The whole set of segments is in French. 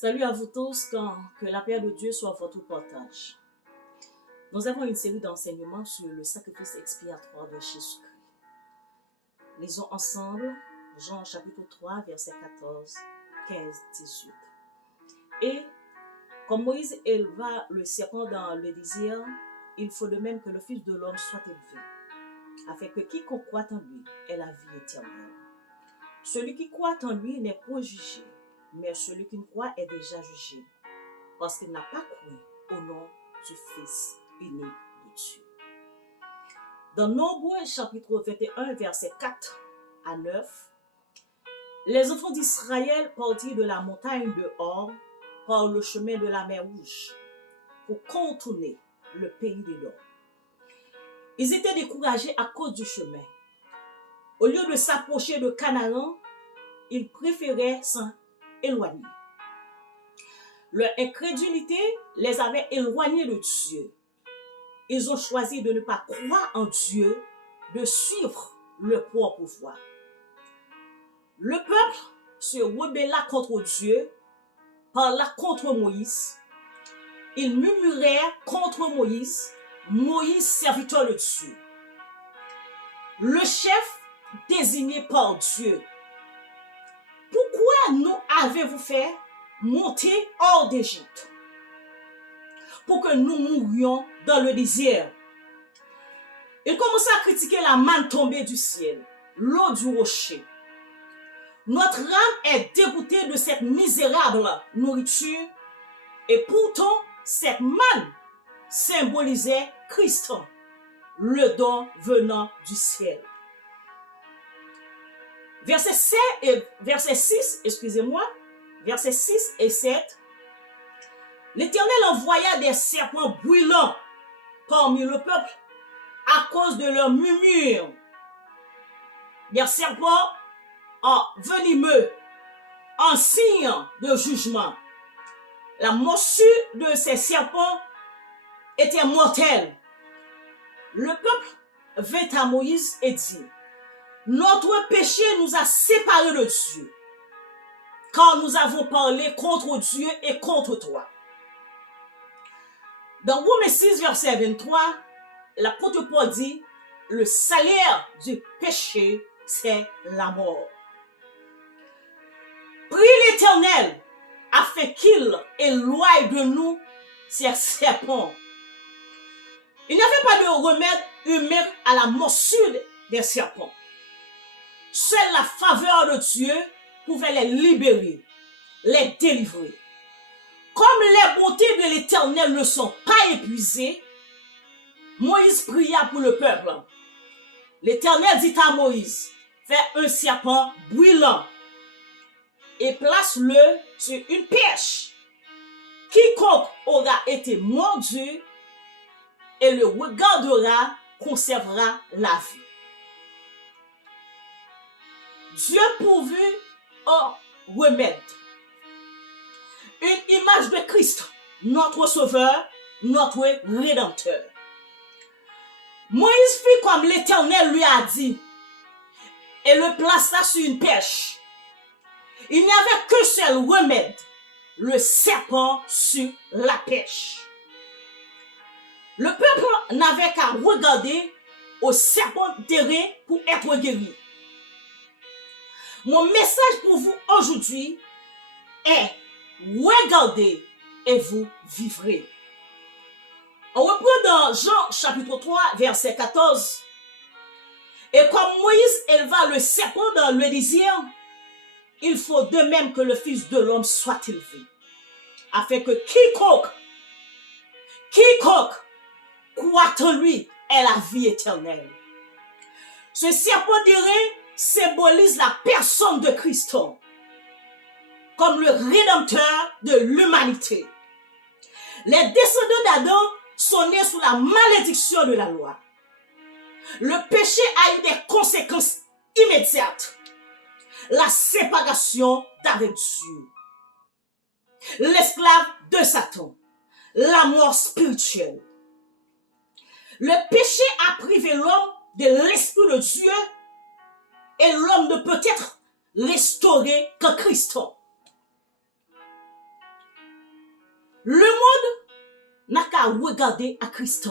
Salut à vous tous, que la paix de Dieu soit votre partage. Nous avons une série d'enseignements sur le sacrifice expiatoire de Jésus-Christ. Lisons ensemble Jean chapitre 3, versets 14, 15, 18. Et comme Moïse éleva le serpent dans le désert, il faut de même que le Fils de l'homme soit élevé, afin que quiconque croit en lui ait la vie éternelle. Celui qui croit en lui n'est point jugé, mais celui qui ne croit est déjà jugé, parce qu'il n'a pas cru au nom du Fils unique de Dieu. Dans Nombre chapitre 21, versets 4 à 9, les enfants d'Israël partirent de la montagne de Hor par le chemin de la mer Rouge pour contourner le pays d'Édom. Ils étaient découragés à cause du chemin. Au lieu de s'approcher de Canaan, ils préféraient s'en éloigner. Leur incrédulité les avait éloignés de Dieu. Ils ont choisi de ne pas croire en Dieu, de suivre leur propre voie. Le peuple se rebella contre Dieu, parla contre Moïse. Ils murmurèrent contre Moïse, Moïse serviteur de Dieu. Le chef désigné par Dieu. Pourquoi nous avez-vous fait monter hors d'Égypte? Pour que nous mourions dans le désert. Il commença à critiquer la manne tombée du ciel, l'eau du rocher. Notre âme est dégoûtée de cette misérable nourriture et pourtant cette manne symbolisait Christ, le don venant du ciel. Verset 6 et 7, l'Éternel envoya des serpents brûlants parmi le peuple à cause de leur murmure. Des serpents venimeux, en signe de jugement. La morsure de ces serpents était mortelle. Le peuple vint à Moïse et dit: notre péché nous a séparés de Dieu, car nous avons parlé contre Dieu et contre toi. Dans Romains 6, verset 23, l'apôtre Paul dit: le salaire du péché, c'est la mort. Prie l'Éternel afin qu'il éloigne de nous ces serpents. Il n'y avait pas de remède humain à la morsure des serpents. Seule la faveur de Dieu pouvait les libérer, les délivrer. Comme les bontés de l'Éternel ne sont pas épuisées, Moïse pria pour le peuple. L'Éternel dit à Moïse: fais un serpent brûlant et place-le sur une perche. Quiconque aura été mordu et le regardera conservera la vie. Dieu pourvu un remède. Une image de Christ, notre Sauveur, notre Rédempteur. Moïse fit comme l'Éternel lui a dit et le plaça sur une perche. Il n'y avait qu'un seul remède, le serpent sur la perche. Le peuple n'avait qu'à regarder au serpent terré pour être guéri. Mon message pour vous aujourd'hui est: regardez et vous vivrez. On reprend dans Jean chapitre 3, verset 14. Et comme Moïse éleva le serpent dans le désert, il faut de même que le Fils de l'homme soit élevé, afin que quiconque croit en lui ait la vie éternelle. Ce serpent terré symbolise la personne de Christ comme le Rédempteur de l'humanité. Les descendants d'Adam sont nés sous la malédiction de la loi. Le péché a eu des conséquences immédiates. La séparation d'avec Dieu. L'esclave de Satan. La mort spirituelle. Le péché a privé l'homme de l'Esprit de Dieu et l'homme ne peut être restauré qu'en Christ. Le monde n'a qu'à regarder à Christ,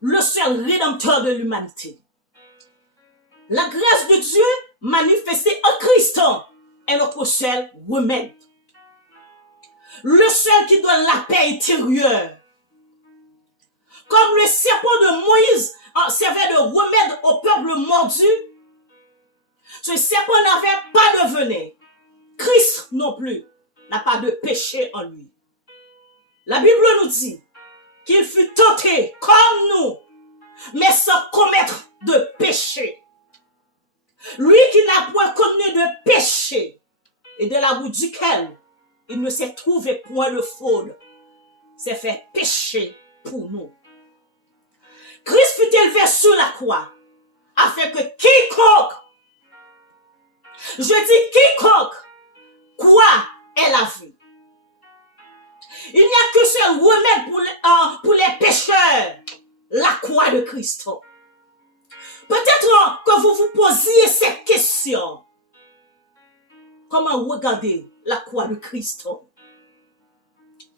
le seul rédempteur de l'humanité. La grâce de Dieu manifestée en Christ est notre seul remède. Le seul qui donne la paix intérieure. Comme le serpent de Moïse servait de remède au peuple mordu, ce serpent n'avait pas de venin. Christ non plus n'a pas de péché en lui. La Bible nous dit qu'il fut tenté comme nous, mais sans commettre de péché. Lui qui n'a point connu de péché et de la bouche duquel il ne s'est trouvé point de fraude, s'est fait péché pour nous. Christ fut élevé sur la croix afin que quiconque, je dis quiconque, croit ait la vie. Il n'y a qu'un seul remède pour les pécheurs, la croix de Christ. Peut-être que vous vous posiez cette question. Comment regarder la croix de Christ?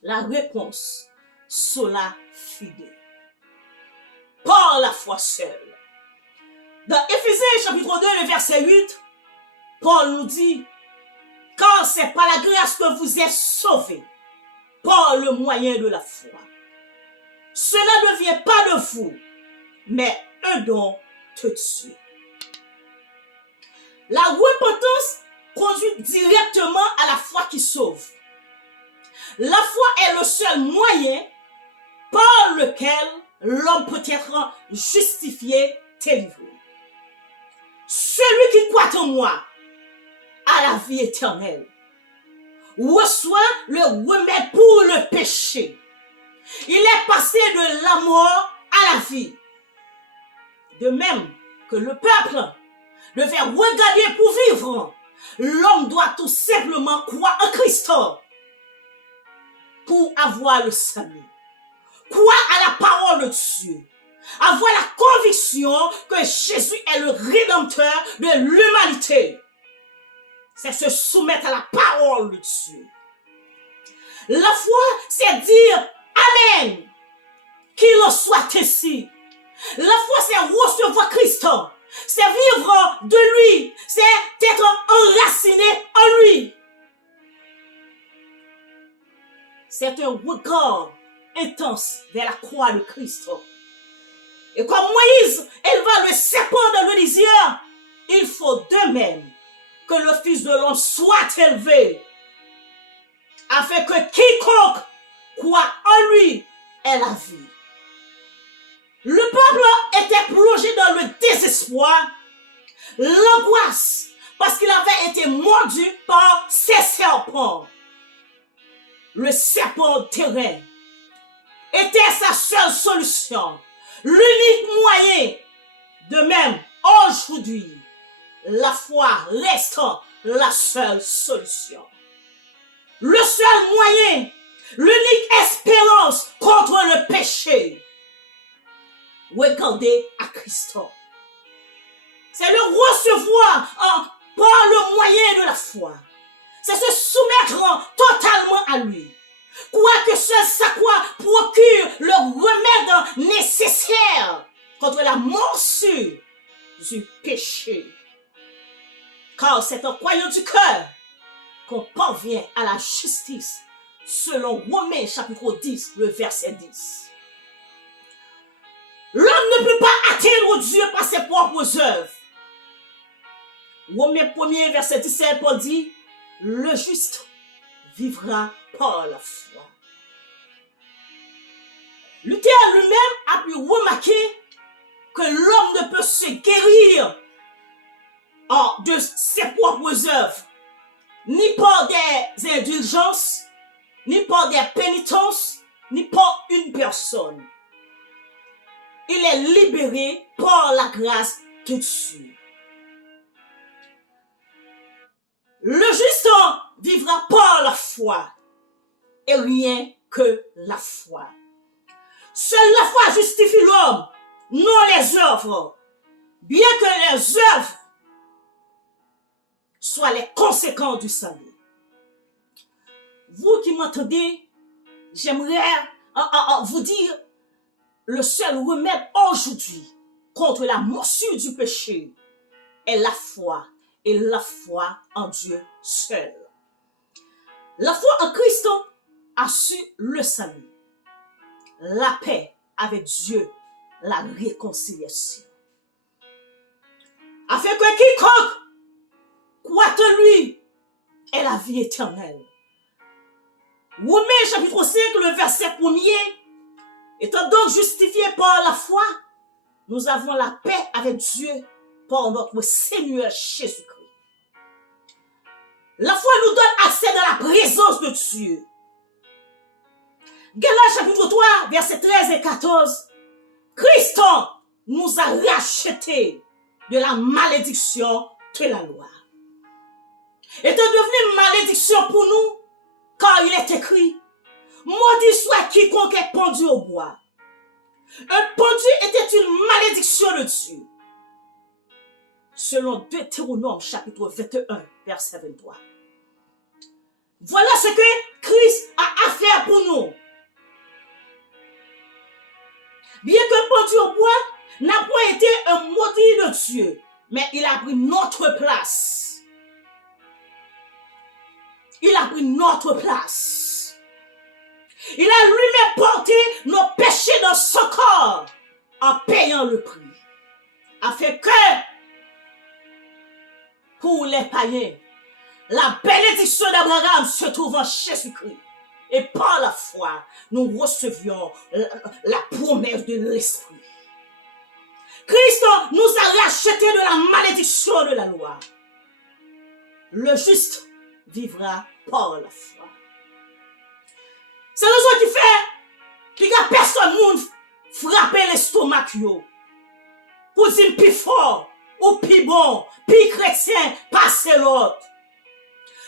La réponse, sola fide. Par la foi seule. Dans Éphésiens chapitre 2, le verset 8, Paul nous dit, car c'est par la grâce que vous êtes sauvés, par le moyen de la foi. Cela ne vient pas de vous, mais un don de Dieu. La repentance conduit directement à la foi qui sauve. La foi est le seul moyen par lequel l'homme peut être justifié, délivré. Celui qui croit en moi a la vie éternelle, reçoit le remède pour le péché. Il est passé de la mort à la vie. De même que le peuple devait regarder pour vivre, l'homme doit tout simplement croire en Christ pour avoir le salut. Croire à la parole de Dieu. Avoir la conviction que Jésus est le rédempteur de l'humanité. C'est se soumettre à la parole de Dieu. La foi, c'est dire Amen. Qu'il en soit ainsi. La foi, c'est recevoir Christ. C'est vivre de lui. C'est être enraciné en lui. C'est un regard intense vers la croix de Christ. Et comme Moïse éleva le serpent dans le désert, il faut de même que le Fils de l'homme soit élevé, afin que quiconque croit en lui ait la vie. Le peuple était plongé dans le désespoir, l'angoisse, parce qu'il avait été mordu par ces serpents. Le serpent terrain était sa seule solution, l'unique moyen. De même, aujourd'hui, la foi reste la seule solution. Le seul moyen, l'unique espérance contre le péché. Regardez à Christ. C'est le recevoir par le moyen de la foi. C'est se soumettre totalement à lui. Quoique seul sa croix procure le remède nécessaire contre la morsure du péché. Car c'est en croyant du cœur qu'on parvient à la justice, selon Romains chapitre 10, le verset 10. L'homme ne peut pas atteindre Dieu par ses propres œuvres. Romains 1er, verset 17, Paul dit, le juste vivra par la foi. Luther lui-même a pu remarquer que l'homme ne peut se guérir de ses propres œuvres, ni par des indulgences, ni par des pénitences, ni par une personne. Il est libéré par la grâce de Dieu. Le juste vivra par la foi et rien que la foi. Seule la foi justifie l'homme, non les œuvres, bien que les œuvres soient les conséquences du salut. Vous qui m'entendez, j'aimerais vous dire le seul remède aujourd'hui contre la morsure du péché est la foi et la foi en Dieu seul. La foi en Christ assure le salut, la paix avec Dieu, la réconciliation. Afin que quiconque croit en lui ait la vie éternelle. Romains chapitre 5, le verset 1er. Étant donc justifiés par la foi, nous avons la paix avec Dieu par notre Seigneur Jésus-Christ. La foi nous donne accès dans la présence de Dieu. Galates chapitre 3, versets 13 et 14. Christ nous a rachetés de la malédiction de la loi. Étant devenu malédiction pour nous, car il est écrit, maudit soit quiconque est pendu au bois. Un pendu était une malédiction de Dieu. Selon Deutéronome chapitre 21, verset 23. Voilà ce que Christ a à faire pour nous. Bien que pendu au bois n'a pas été un maudit de Dieu, mais il a pris notre place. Il a pris notre place. Il a lui-même porté nos péchés dans son corps en payant le prix. Afin que, pour les païens, la bénédiction d'Abraham se trouve en Jésus-Christ. Et par la foi, nous recevions la promesse de l'Esprit. Christ nous a rachetés de la malédiction de la loi. Le juste vivra par la foi. C'est raison qui fait qu'il n'y a personne qui frappe l'estomac pour dire plus fort ou plus bon, plus chrétien, passer l'autre.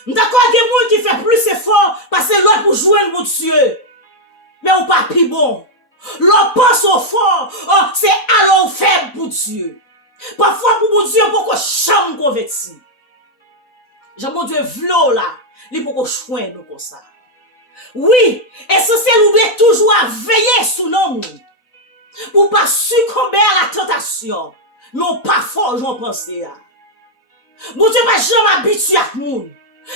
D'accord, il y a des gens qui fait plus effort passer l'autre pour jouer mon Dieu. Mais ou pas plus bon. L'on pense au fort, c'est alors faible pour Dieu. Parfois pour mon Dieu, pour qu'on chambre converti. J'ai mon Dieu v'lò là, il faut qu'on choigne comme ça. Oui, essentiel ou bien toujours à veiller sous nous. Pour pas succomber à la tentation. Non pas fort, j'en pensais. Mon Dieu, pas jamais habitué à nous.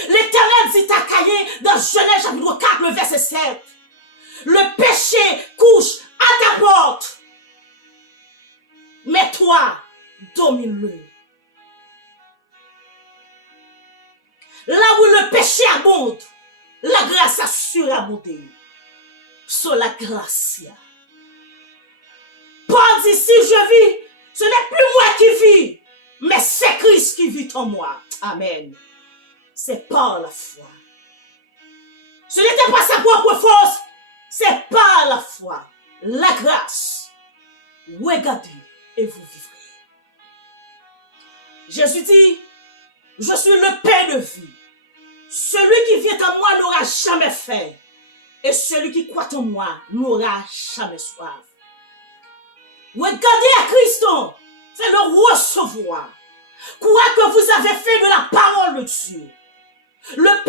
L'Éternel dit à Caïn dans Genèse chapitre 4, le verset 7. Le péché couche à ta porte. Mais toi, domine-le. Là où le péché abonde, la grâce a surabondé. Sur la grâce. Paul dit, si je vis, ce n'est plus moi qui vis, mais c'est Christ qui vit en moi. Amen. C'est par la foi. Ce n'était pas sa propre force, c'est par la foi. La grâce. Regardez et vous vivrez. Jésus dit, je suis le pain de vie. Celui qui vient en moi n'aura jamais faim. Et celui qui croit en moi n'aura jamais soif. Regardez à Christ, c'est le recevoir. Quoi que vous avez fait de la parole de Dieu. Le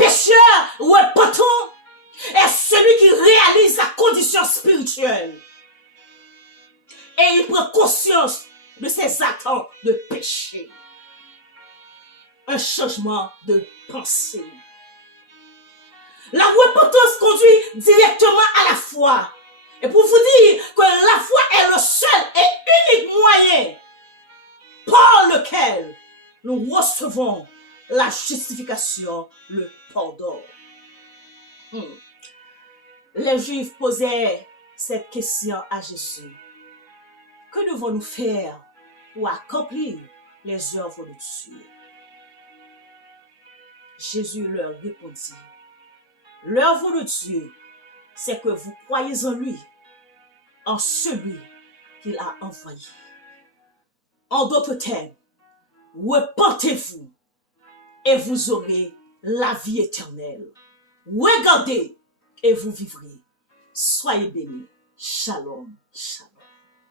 pécheur repentant est celui qui réalise sa condition spirituelle. Et il prend conscience de ses actes de péché. Un changement de pensée. La repentance conduit directement à la foi. Et pour vous dire que la foi est le seul et unique moyen par lequel nous recevons la justification, le pardon. Les Juifs posaient cette question à Jésus. Que devons-nous faire pour accomplir les œuvres de Dieu? Jésus leur répondit. L'œuvre de Dieu, c'est que vous croyez en lui, en celui qu'il a envoyé. En d'autres termes, repentez-vous et vous aurez la vie éternelle. Regardez et vous vivrez. Soyez bénis. Shalom, shalom.